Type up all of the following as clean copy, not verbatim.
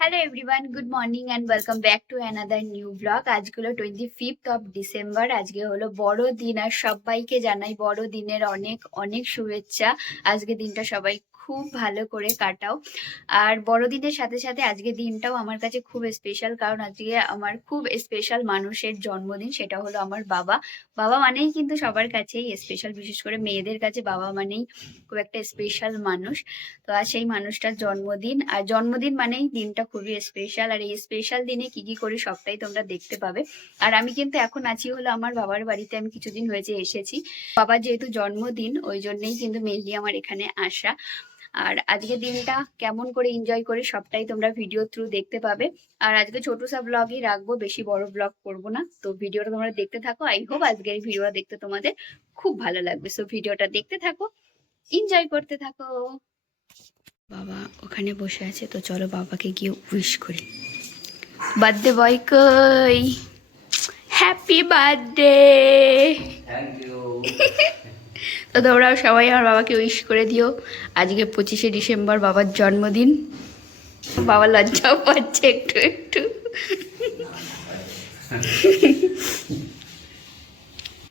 Hello everyone, good morning and welcome back to another new blog. আজকে হলো 25th of December। আজকে হলো বড়দিন আর সবাইকে জানাই বড়দিনের অনেক অনেক শুভেচ্ছা। আজকে দিনটা সবাই খুব ভালো করে কাটাও। আর বড়দিনের সাথে সাথে আজকে দিনটাও আমার কাছে খুব স্পেশাল, কারণ আজকে আমার খুব স্পেশাল মানুষের জন্মদিন, সেটা হলো আমার বাবা। বাবা মানেই কিন্তু সবার কাছেই স্পেশাল, বিশেষ করে মেয়েদের কাছে বাবা মানেই খুব একটা স্পেশাল মানুষ। তো আজ সেই মানুষটার জন্মদিন, আর জন্মদিন মানেই দিনটা খুবই স্পেশাল। আর এই স্পেশাল দিনে কি কি করি সবটাই তোমরা দেখতে পাবে। আর আমি কিন্তু এখন আছি হলো আমার বাবার বাড়িতে, আমি কিছুদিন হয়েছে এসেছি। বাবার যেহেতু জন্মদিন, ওই জন্যই কিন্তু মেনলি আমার এখানে আসা। আর আজকে দিনটা কেমন করে এনজয় করি সবটাই তোমরা ভিডিও থ্রু দেখতে পাবে। আর আজকে ছোট সব ব্লগই রাখবো, বেশি বড় ব্লগ করবো না। তো ভিডিওটা তোমরা দেখতে থাকো, আই হোপ আজকের ভিডিওটা দেখতে তোমাদের খুব ভালো লাগবে। সো ভিডিওটা দেখতে থাকো, এনজয় করতে থাকো। বাবা ওখানে বসে আছে, তো চলো বাবাকে গিয়ে উইশ করি। বার্থডে বয় কই? Happy birthday. Thank you. তো তোমরাও সবাই আমার বাবাকে উইশ করে দিও। আজকে 25শে ডিসেম্বর বাবার জন্মদিন। বাবা লজ্জাও পাচ্ছে একটু একটু।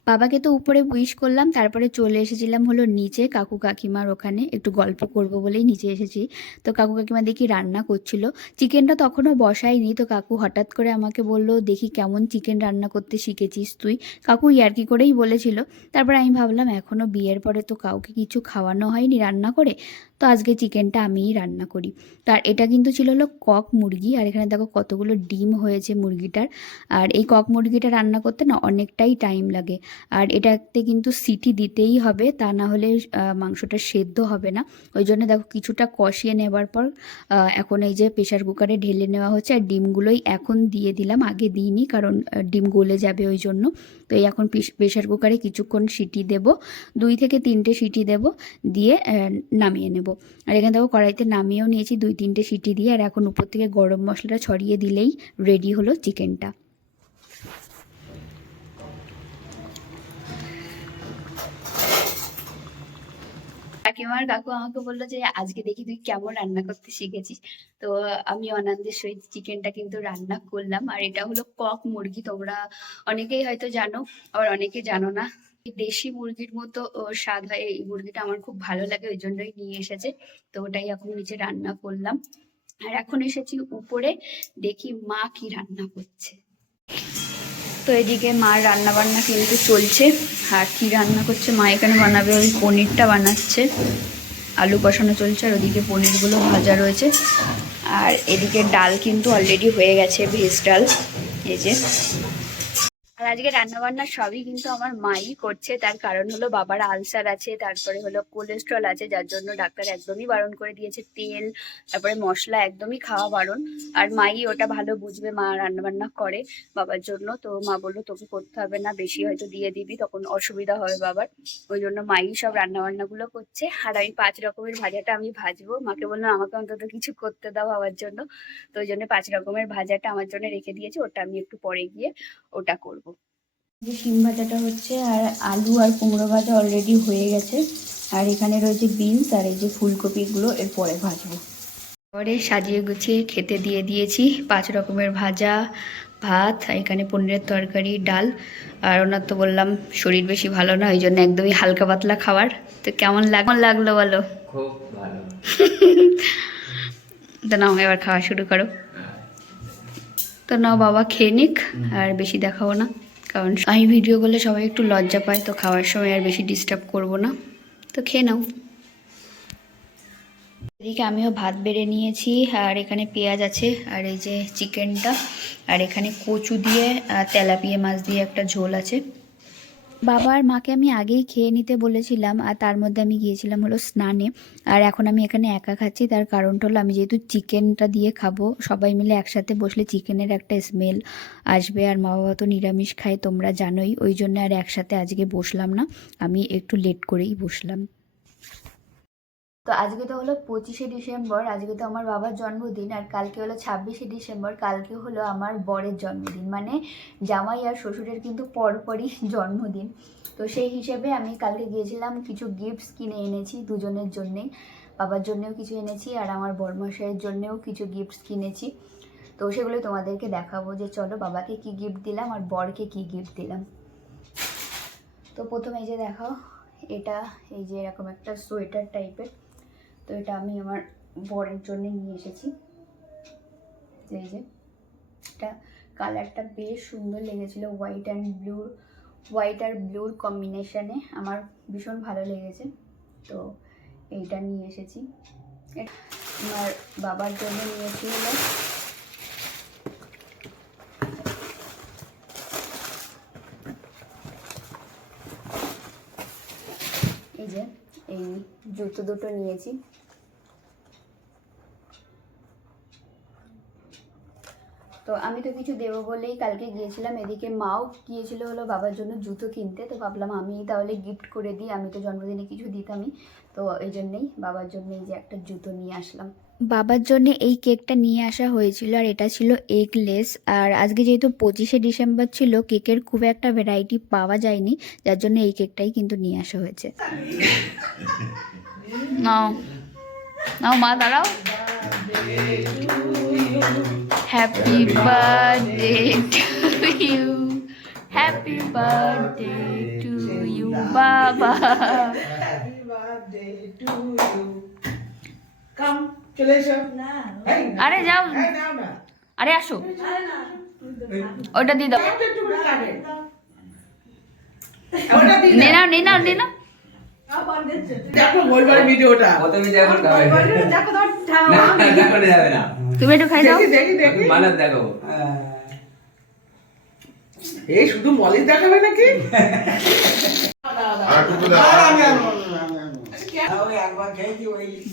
বাবাকে তো উপরে উইশ করলাম, তারপরে চলে এসেছিলাম হলো নিচে কাকু কাকিমার ওখানে, একটু গল্প করব বলেই নিচে এসেছি। তো কাকু কাকিমা দেখি রান্না করছিল, চিকেনটা তখনও বসাইনি। তো কাকু হঠাৎ করে আমাকে বলল, দেখি কেমন চিকেন রান্না করতে শিখেছিস তুই। কাকু ইয়ার্কি করেই বলেছিল। তারপর আমি ভাবলাম এখনও বিয়ের পরে তো কাউকে কিছু খাওয়ানো হয়নি রান্না করে, তো আজকে চিকেনটা আমিই রান্না করি। তার এটা কিন্তু ছিল হলো কক মুরগি, আর এখানে দেখো কতগুলো ডিম হয়েছে মুরগিটার। আর এই কক মুরগিটা রান্না করতে না অনেকটাই টাইম লাগে। আর এটাতে কিন্তু সিটি দিতেই হবে, তা না হলে মাংসটা সেদ্ধ হবে না। ওই জন্য দেখো কিছুটা কষিয়ে নেবার পর এখন এই যে প্রেশার কুকারে ঢেলে নেওয়া হচ্ছে। আর ডিমগুলোই এখন দিয়ে দিলাম, আগে দিইনি কারণ ডিম গলে যাবে ওই জন্য। তো এই এখন প্রেশার কুকারে কিছুক্ষণ সিটি দেব, 2 থেকে 3টে সিটি দেব, দিয়ে নামিয়ে নেব। আর এখানে দেখো কড়াইতে নামিয়েও নিয়েছি 2-3টে সিটি দিয়ে। আর এখন উপর থেকে গরম মশলাটা ছড়িয়ে দিলেই রেডি হলো চিকেনটা। কাকিমার কাকু আমাকে বললো যে আজকে দেখি তুই কেমন রান্না করতে শিখেছিস। তো আমি আনন্দের সহিত চিকেনটা কিন্তু রান্না করলাম। আর এটা হলো কক মুরগি, তোমরা অনেকেই হয়তো জানো, আবার অনেকে জানো না। এই দেশি মুরগির মতো স্বাদ হয় এই মুরগিটা, আমার খুব ভালো লাগে, ওই জন্যই নিয়ে এসেছে। তো ওটাই এখন নিচে রান্না করলাম। আর এখন এসেছি উপরে, দেখি মা কি রান্না করছে। তো এদিকে মার রান্না বান্না কিন্তু চলছে। আর কি রান্না করছে মা, এখানে বানাবে ওই পনিরটা বানাচ্ছে, আলু কষানো চলছে, আর ওদিকে পনিরগুলো ভাজা রয়েছে। আর এদিকে ডাল কিন্তু অলরেডি হয়ে গেছে, ভেজ ডাল, এই যে। আর আজকে রান্না বান্না সবই কিন্তু আমার মাই করছে, তার কারণ হলো বাবার আলসার আছে, তারপরে হলো কোলেস্ট্রল আছে, যার জন্য ডাক্তার একদমই বারণ করে দিয়েছে তেল, তারপরে মশলা একদমই খাওয়া বারণ। আর মাই ওটা ভালো বুঝবে, মা রান্না বান্না করে বাবার জন্য। তো মা বললো তোকে করতে হবে না, বেশি হয়তো দিয়ে দিবি, তখন অসুবিধা হবে বাবার। ওই জন্য মাই সব রান্না বান্না গুলো করছে। আর আমি 5 রকমের ভাজাটা আমি ভাজবো, মাকে বললাম আমাকে অন্তত কিছু করতে দাও বাবার জন্য। তো ওই জন্য 5 রকমের ভাজাটা আমার জন্য রেখে দিয়েছে, ওটা আমি একটু পরে গিয়ে ওটা করব। যে শিম ভাজাটা হচ্ছে, আর আলু আর কুমড়ো ভাজা অলরেডি হয়ে গেছে। আর এখানে রয়েছে বিনস, আর এই যে ফুলকপিগুলো এর পরে ভাজবো। পরে সাজিয়ে গুছিয়ে খেতে দিয়ে দিয়েছি 5 রকমের ভাজা, ভাত, আর এখানে পনিরের তরকারি, ডাল। আর ওনার তো বললাম শরীর বেশি ভালো না, ওই জন্য একদমই হালকা পাতলা খাবার। তো কেমন লাগলো বলো? খুব ভালো। তো নাও এবার খাওয়া শুরু করো। তো নাও বাবা খেয়ে নিক, আর বেশি দেখাবো না, কারণ আমি ভিডিও করলে সবাই একটু লজ্জা পায়, তো খাওয়ার সময় আর বেশি ডিস্টার্ব করব না। তো খেয়ে নাও। এদিকে আমিও ভাত বেড়ে নিয়েছি, আর এখানে পেঁয়াজ আছে, আর এই যে চিকেনটা, আর এখানে কচু দিয়ে তেলাপিয়া মাছ দিয়ে একটা ঝোল আছে। বাবা আর মাকে আমি আগেই খেয়ে নিতে বলেছিলাম, আর তার মধ্যে আমি গিয়েছিলাম হলো স্নানে। আর এখন আমি এখানে একা খাচ্ছি, তার কারণটা হলো আমি যেহেতু চিকেনটা দিয়ে খাবো, সবাই মিলে একসাথে বসলে চিকেনের একটা স্মেল আসবে। আর মা বাবা তো নিরামিষ খায় তোমরা জানোই, ওই জন্য আর একসাথে আজকে বসলাম না, আমি একটু লেট করেই বসলাম। তো আজকে তো হলো 25শে ডিসেম্বর, আজকে তো আমার বাবার জন্মদিন। আর কালকে হলো 26শে ডিসেম্বর, কালকে হলো আমার বরের জন্মদিন, মানে জামাই আর শ্বশুরের কিন্তু পরপরই জন্মদিন। তো সেই হিসেবে আমি কালকে গিয়েছিলাম, কিছু গিফটস কিনে এনেছি দুজনের জন্যেই। বাবার জন্যও কিছু এনেছি আর আমার বড়মশাইয়ের জন্যও কিছু গিফটস কিনেছি। তো সেগুলো তোমাদেরকে দেখাবো যে চলো বাবাকে কি গিফট দিলাম আর বরকে কি গিফট দিলাম। তো প্রথমে এই যে দেখাও, এটা এই যে এরকম একটা সোয়েটার টাইপের, তো এটা আমি আমার বরের জন্য নিয়ে এসেছি। এই যে এটা কালারটা বেশ সুন্দর লেগেছিল, হোয়াইট আর ব্লুর কম্বিনেশনে, আমার ভীষণ ভালো লেগেছে। তো এইটা নিয়ে এসেছি। আমার বাবার জন্য নিয়েছি হলো এই যে এই জুতো দুটো নিয়েছি। তো আমি তো কিছু দেবো বলেই কালকে গিয়েছিলাম, এদিকে মাও গিয়েছিল হলো বাবার জন্য জুতো কিনতে। তো ভাবলাম আমি তাহলে গিফট করে দিই, আমি তো জন্মদিনে কিছু দিতামই। তো এই জন্যেই বাবার জন্য এই যে একটা জুতো নিয়ে আসলাম। বাবার জন্য এই কেকটা নিয়ে আসা হয়েছিল আর এটা ছিল এগলেস। আর আজকে যেহেতু 25শে ডিসেম্বর ছিল, কেকের খুব একটা ভ্যারাইটি পাওয়া যায়নি, যার জন্য এই কেকটাই কিন্তু নিয়ে আসা হয়েছে। নাও নাও মা, দাঁড়াও। Happy birthday to you, happy birthday to you বাবা। Happy birthday to you. Come, চলে এসো। আরে যাও, এই নাও না। আরে আসো, ওটা দিয়ে দাও। একটু একটু করে কাটে। ওটা দিয়ে নে নাও নে নাও নে নাও। দেখো বলবার ভিডিওটা। প্রথমে দেখো না, দেখো যাবে না। তুমি একটু খাই দাও। দেখি দেখি দেখি। মানত দেখো। এই শুধু মলি দেখাবে নাকি?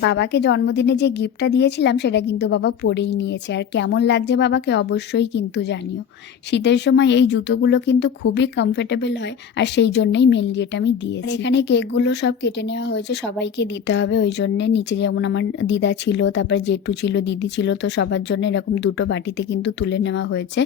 বাবাকে জন্মদিনে যে গিফটটা দিয়েছিলাম সেটা কিন্তু বাবা পরেই নিয়েছে, আর কেমন লাগছে বাবাকে অবশ্যই কিন্তু জানিও। শীতের সময় এই জুতোগুলো কিন্তু খুবই কমফোর্টেবল হয়, আর সেই জন্যই মেনলি এটা আমি দিয়েছি। এখানে কেকগুলো সব কেটে নেওয়া হয়েছে, সবাইকে দিতে হবে ওই জন্যে। নিচে যেমন আমার দিদা ছিল, তারপর জেঠু ছিল, দিদি ছিল, তো সবার জন্য এরকম দুটো বাটিতে কিন্তু তুলে নেওয়া হয়েছে।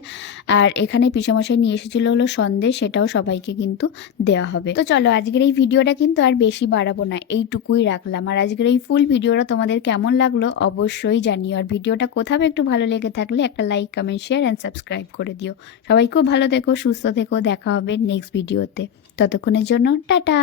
আর এখানে পিসমশাই নিয়ে এসেছিল হলো সন্দেশ, সেটাও সবাইকে কিন্তু দেওয়া হবে। তো চলো আজকের এই ভিডিওটা কিন্তু আর বেশি বাড়াবো না, এইটুকুই রাখলাম। আর আজকের এই ফুল ভিডিওটা তোমাদের কেমন লাগলো অবশ্যই জানিও। আর ভিডিওটা কোথাও একটু ভালো লেগে থাকলে একটা like, comment, share and subscribe করে দিও। সবাই খুব ভালো থেকো, সুস্থ থেকো, দেখা হবে নেক্সট ভিডিওতে। ততক্ষণের জন্য টাটা।